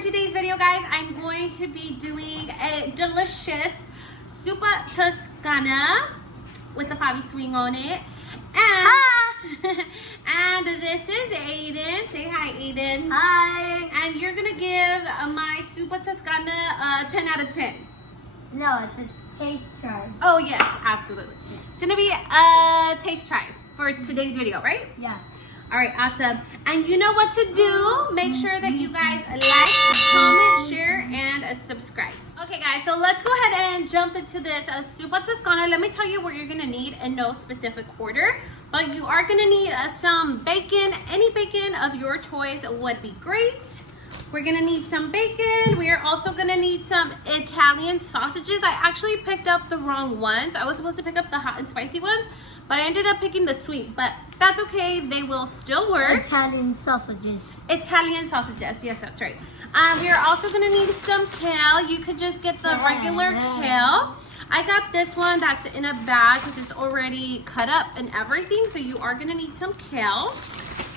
today's video, guys, I'm going to be doing a delicious Zuppa Toscana with the Fabi swing on it. And, and this is Aiden. Say hi, Aiden. Hi. And you're going to give my Zuppa Toscana a 10 out of 10. No, it's a taste try. Oh, yes, absolutely. It's going to be a taste try for today's video, right? Yeah. All right, awesome. And you know what to do. Make sure that you guys like, comment, share, and subscribe. Okay, guys, so let's go ahead and jump into this Zuppa Toscana. Let me tell you what you're gonna need in no specific order, but you are gonna need some bacon. Any bacon of your choice would be great. We're gonna need some bacon. We are also gonna need some Italian sausages. I actually picked up the wrong ones. I was supposed to pick up the hot and spicy ones, but I ended up picking the sweet, but that's okay. They will still work. Italian sausages. Italian sausages, yes, that's right. We are also gonna need some kale. You could just get the regular kale. I got this one that's in a bag because it's already cut up and everything, so you are gonna need some kale.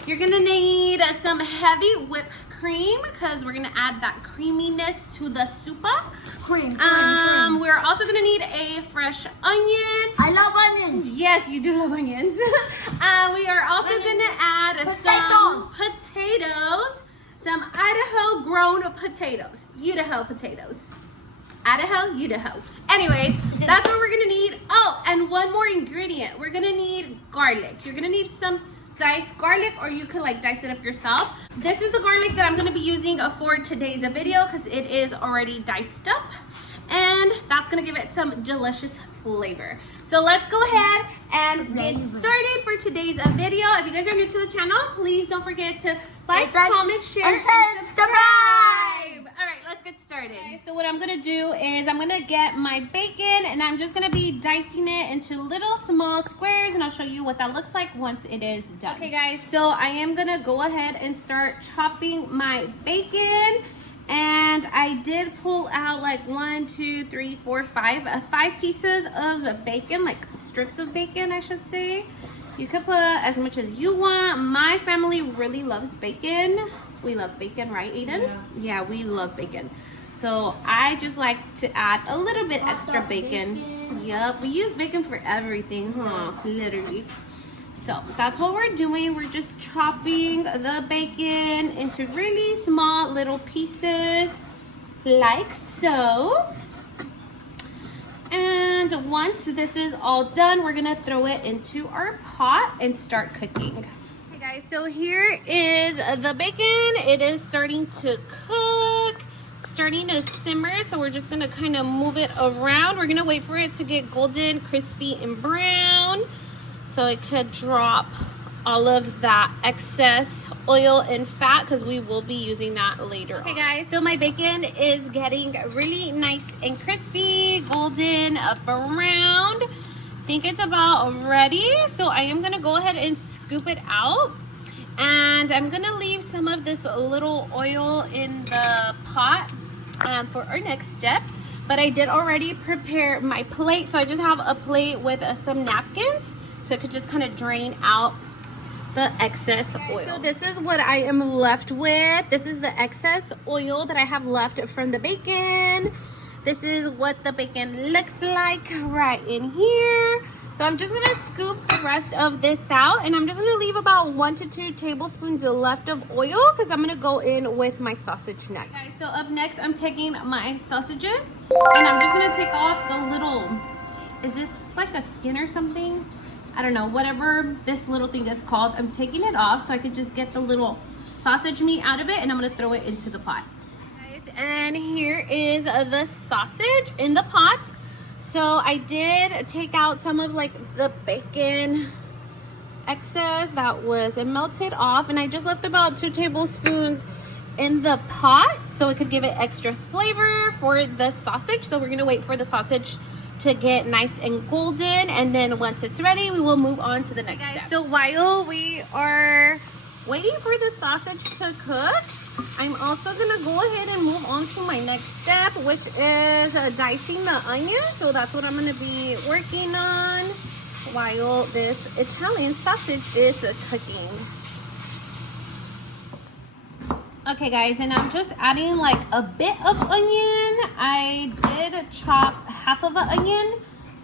You're gonna need some heavy whipped cream because we're gonna add that creaminess to the Zuppa. Cream. We're also gonna need a fresh onion. I love onions. Yes, you do love onions. We are also gonna add some potatoes, some Idaho grown potatoes, Idaho potatoes. Idaho, Idaho. Anyways, that's what we're gonna need. Oh, and one more ingredient. We're gonna need garlic. You're gonna need some diced garlic, or you could like dice it up yourself. This is the garlic that I'm going to be using for today's video because it is already diced up, and that's going to give it some delicious flavor. So let's go ahead and get started for today's video. If you guys are new to the channel, please don't forget to like, comment, share, and subscribe. All right, let's get started. Okay, so what I'm gonna do is I'm gonna get my bacon and I'm just gonna be dicing it into little small squares, and I'll show you what that looks like once it is done. Okay guys, so I am gonna go ahead and start chopping my bacon, and I did pull out like 5 pieces of bacon, like strips of bacon I should say. You could put as much as you want. My family really loves bacon. We love bacon, right, Aiden? Yeah, we love bacon. So I just like to add a little bit extra bacon. Yep, we use bacon for everything, huh? Literally. So that's what we're doing. We're just chopping the bacon into really small little pieces, like so. And once this is all done, we're gonna throw it into our pot and start cooking. Okay guys, so here is the bacon. It is starting to cook, starting to simmer. So we're just gonna kind of move it around. We're gonna wait for it to get golden, crispy, and brown, so it could drop all of that excess oil and fat because we will be using that later. Okay guys, so my bacon is getting really nice and crispy, golden, brown. I think it's about ready. So I am gonna go ahead and scoop it out, and I'm gonna leave some of this little oil in the pot for our next step. But I did already prepare my plate, so I just have a plate with some napkins so it could just kind of drain out the excess oil. So this is what I am left with. This is the excess oil that I have left from the bacon. This is what the bacon looks like right in here. So I'm just gonna scoop the rest of this out, and I'm just gonna leave about 1 to 2 tablespoons left of oil because I'm gonna go in with my sausage next. Okay, guys, so up next I'm taking my sausages, and I'm just gonna take off the little, is this like a skin or something? I don't know, whatever this little thing is called. I'm taking it off so I could just get the little sausage meat out of it, and I'm gonna throw it into the pot. Guys, and here is the sausage in the pot. So I did take out some of like the bacon excess that was melted off, and I just left about 2 tablespoons in the pot so it could give it extra flavor for the sausage. So we're gonna wait for the sausage to get nice and golden, and then once it's ready we will move on to the next step. So while we are waiting for the sausage to cook, I'm also gonna go ahead and move on to my next step, which is dicing the onion. So that's what I'm gonna be working on while this Italian sausage is cooking. Okay guys, and I'm just adding like a bit of onion. I did chop half of an onion,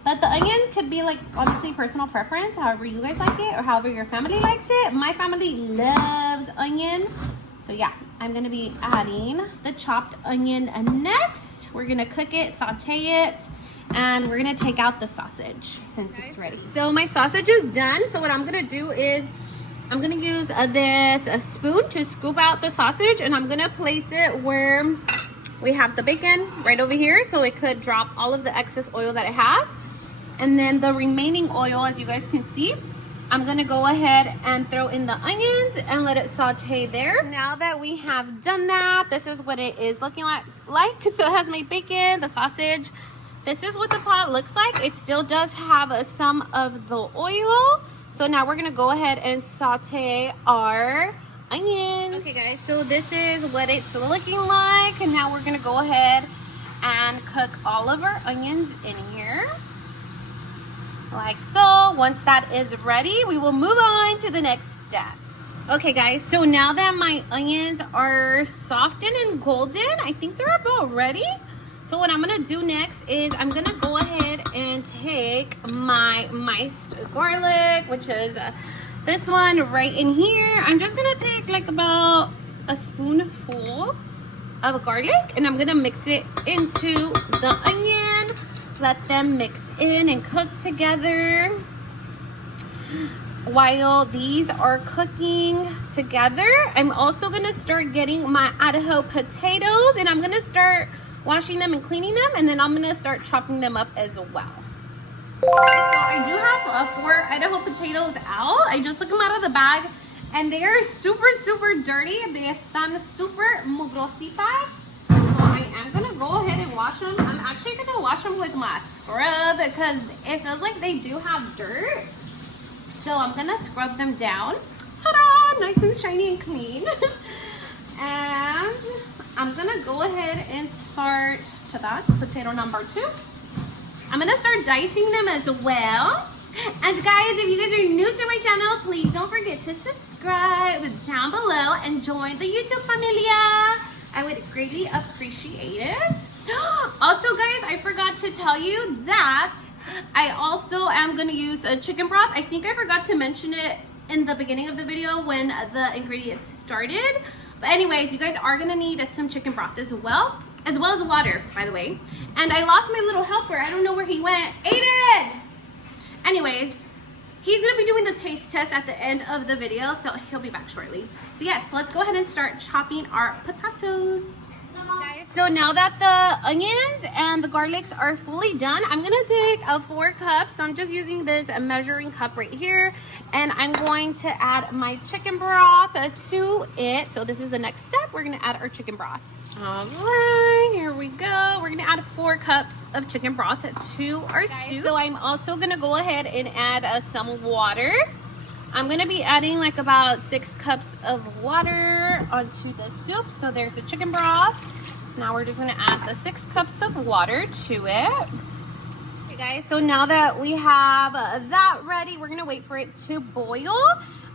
but the onion could be like honestly personal preference, however you guys like it or however your family likes it. My family loves onion. So yeah, I'm gonna be adding the chopped onion next. We're gonna cook it, saute it, and we're gonna take out the sausage since it's ready. So my sausage is done. So what I'm gonna do is I'm gonna use this spoon to scoop out the sausage, and I'm gonna place it where we have the bacon right over here, so it could drop all of the excess oil that it has. And then the remaining oil, as you guys can see, I'm gonna go ahead and throw in the onions and let it saute there. Now that we have done that, this is what it is looking like. So it has my bacon, the sausage. This is what the pot looks like. It still does have some of the oil. So now we're gonna go ahead and saute our onions. Okay guys, so this is what it's looking like. And now we're gonna go ahead and cook all of our onions in here. Like so. Once that is ready, we will move on to the next step. Okay guys, so now that my onions are softened and golden, I think they're about ready. So what I'm gonna do next is I'm gonna go ahead and take my minced garlic, which is this one right in here. I'm just gonna take like about a spoonful of garlic, and I'm gonna mix it into the onion. Let them mix in and cook together. While these are cooking together, I'm also gonna start getting my Idaho potatoes, and I'm gonna start washing them and cleaning them, and then I'm gonna start chopping them up as well. So I do have 4 Idaho potatoes out. I just took them out of the bag, and they are super dirty. They están super mugrositas. So I am gonna go ahead and wash them. I'm actually gonna wash them with my scrub because it feels like they do have dirt. So I'm gonna scrub them down. Ta-da! Nice and shiny and clean. And I'm gonna go ahead and start to that potato number 2. I'm gonna start dicing them as well. And guys, if you guys are new to my channel, please don't forget to subscribe down below and join the YouTube familia. I would greatly appreciate it. Also guys, I forgot to tell you that I also am gonna use a chicken broth. I think I forgot to mention it in the beginning of the video when the ingredients started. But anyways, you guys are gonna need some chicken broth as well as water, by the way. And I lost my little helper. I don't know where he went. Aiden! Anyways, he's gonna be doing the taste test at the end of the video, so he'll be back shortly. So yes, let's go ahead and start chopping our potatoes. Guys, so now that the onions and the garlics are fully done, I'm gonna take 4 cups. So I'm just using this measuring cup right here, and I'm going to add my chicken broth to it. So this is the next step. We're gonna add our chicken broth. All right, here we go. We're gonna add 4 cups of chicken broth to our soup. So I'm also gonna go ahead and add some water. I'm gonna be adding like about 6 cups of water onto the soup. So there's the chicken broth. Now we're just gonna add the 6 cups of water to it. Okay guys, so now that we have that ready, we're gonna wait for it to boil.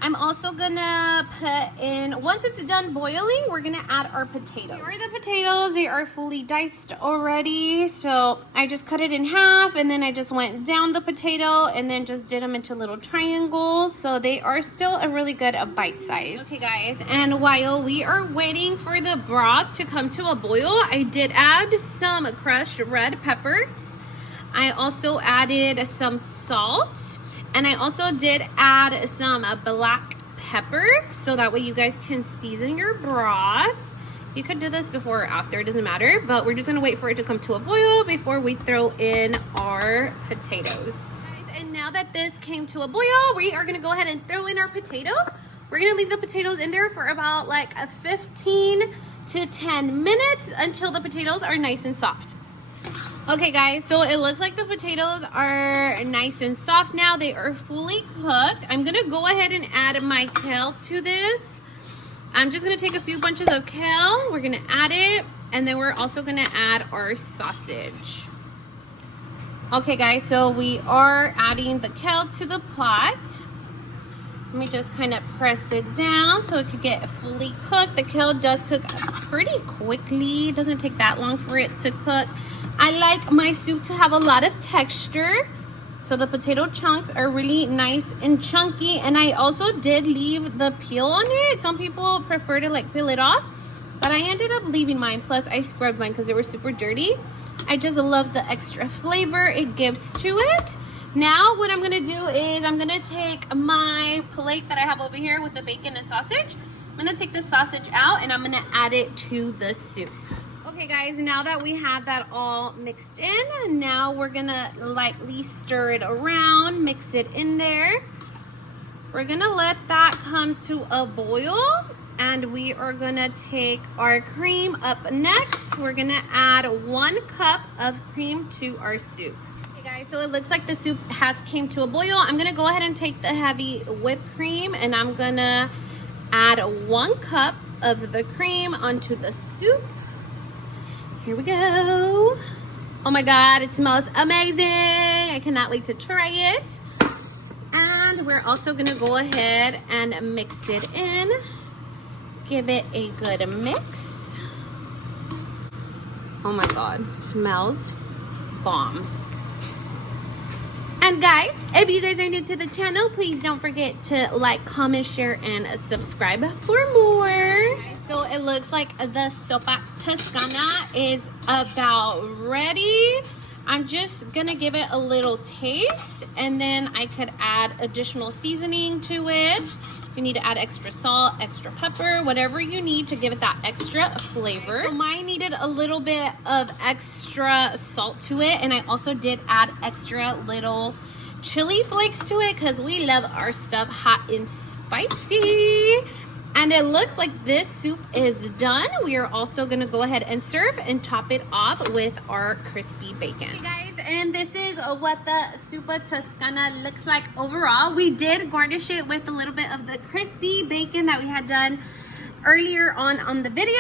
I'm also gonna put in, once it's done boiling, we're gonna add our potatoes. Here are the potatoes. They are fully diced already. So I just cut it in half, and then I just went down the potato and then just did them into little triangles. So they are still a really good bite size. Okay guys, and while we are waiting for the broth to come to a boil, I did add some crushed red peppers. I also added some salt. And I also did add some black pepper, so that way you guys can season your broth. You could do this before or after, it doesn't matter, but we're just gonna wait for it to come to a boil before we throw in our potatoes. And now that this came to a boil, we are gonna go ahead and throw in our potatoes. We're gonna leave the potatoes in there for about like 15 to 10 minutes until the potatoes are nice and soft. Okay guys, so it looks like the potatoes are nice and soft now. They are fully cooked. I'm gonna go ahead and add my kale to this. I'm just gonna take a few bunches of kale. We're gonna add it, and then we're also gonna add our sausage. Okay guys, so we are adding the kale to the pot. Let me just kind of press it down so it could get fully cooked. The kale does cook pretty quickly. It doesn't take that long for it to cook. I like my soup to have a lot of texture. So the potato chunks are really nice and chunky. And I also did leave the peel on it. Some people prefer to like peel it off, but I ended up leaving mine. Plus I scrubbed mine because they were super dirty. I just love the extra flavor it gives to it. Now what I'm gonna do is I'm gonna take my plate that I have over here with the bacon and sausage. I'm gonna take the sausage out and I'm gonna add it to the soup. Okay guys, now that we have that all mixed in, now we're gonna lightly stir it around, mix it in there. We're gonna let that come to a boil and we are gonna take our cream up next. We're gonna add 1 cup of cream to our soup. Guys, so it looks like the soup has came to a boil. I'm gonna go ahead and take the heavy whipped cream and I'm gonna add 1 cup of the cream onto the soup. Here we go. Oh my God, it smells amazing. I cannot wait to try it. And we're also gonna go ahead and mix it in. Give it a good mix. Oh my God, it smells bomb. And guys, if you guys are new to the channel, please don't forget to like, comment, share, and subscribe for more. So it looks like the Zuppa Toscana is about ready. I'm just gonna give it a little taste and then I could add additional seasoning to it. You need to add extra salt, extra pepper, whatever you need to give it that extra flavor. So mine needed a little bit of extra salt to it, and I also did add extra little chili flakes to it because we love our stuff hot and spicy. And it looks like this soup is done. We are also gonna go ahead and serve and top it off with our crispy bacon. Hey guys, and this is what the Zuppa Toscana looks like overall. We did garnish it with a little bit of the crispy bacon that we had done earlier on the video.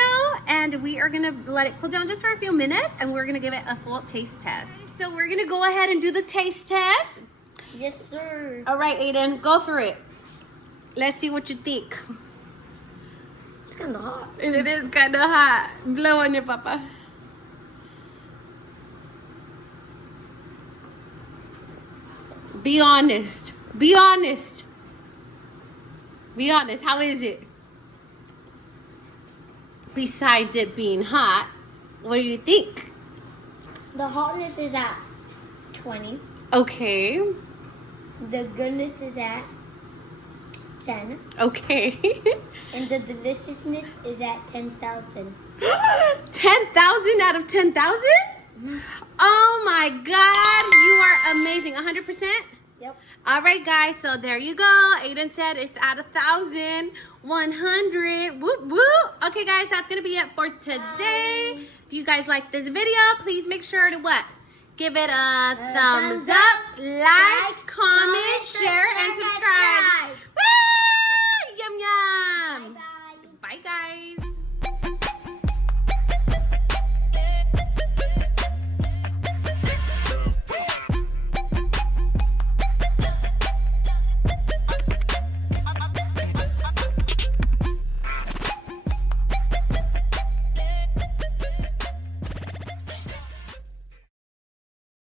And we are gonna let it cool down just for a few minutes and we're gonna give it a full taste test. So we're gonna go ahead and do the taste test. Yes, sir. All right, Aiden, go for it. Let's see what you think. It's kind of hot. It is kind of hot. Blow on your papa. Be honest. Be honest. Be honest. How is it? Besides it being hot, what do you think? The hotness is at 20. Okay. The goodness is at 10. Okay. And the deliciousness is at 10,000. 10,000 out of 10,000? Mm-hmm. Oh my God, you are amazing. 100%? Yep. All right, guys, so there you go. Aiden said it's at 1,100. Whoop, whoop. Okay, guys, that's going to be it for today. Bye. If you guys like this video, please make sure to what? Give it a thumbs up, like, comment, share, and